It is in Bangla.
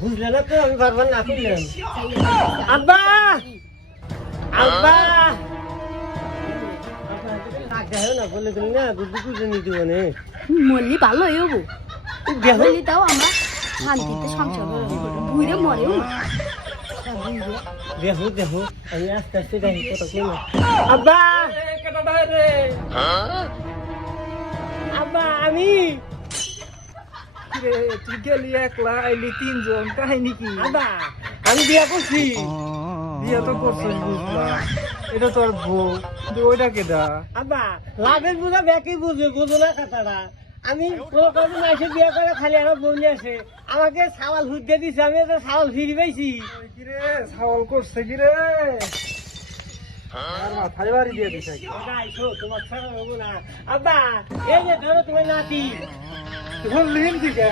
বুঝলে না তো আমি বারবার না করলাম আব্বা আব্বা না বলে দিল না বুদ্ধি বুঝে নিতে মানে মরলি ভালো হইব দেখলি তাও আমরা শান্তিতে সংসার বুইরে মরেও না দেখো দেখো আমি আস্তে আস্তে দেখি কথা কই না আব্বা আব্বা আমি তুই গেলি একলা আইলি তিনজন কাহিনী কি আব্বা আমি বিয়া করছি বিয়ে তো করছিস বুঝলাম এটা তোর বউ কিন্তু ওইটা কেটা আব্বা লাভের বুঝা ব্যাকি বুঝবে বুঝো না কথাটা আমি কোনো কদিন এসে বিয়ে করে খালি আমার বোন আসে আমাকে সাওয়াল হুদ্দে দিছে আমি তো সাওয়াল ফিরি পাইছি কিরে ছাগল করছে কিরে মাথায় বাড়ি দিয়ে দিছে আইসো তোমার ছাড়া হবো না আব্বা এই যে ধরো তোমার নাতি বললি হিন্দি কে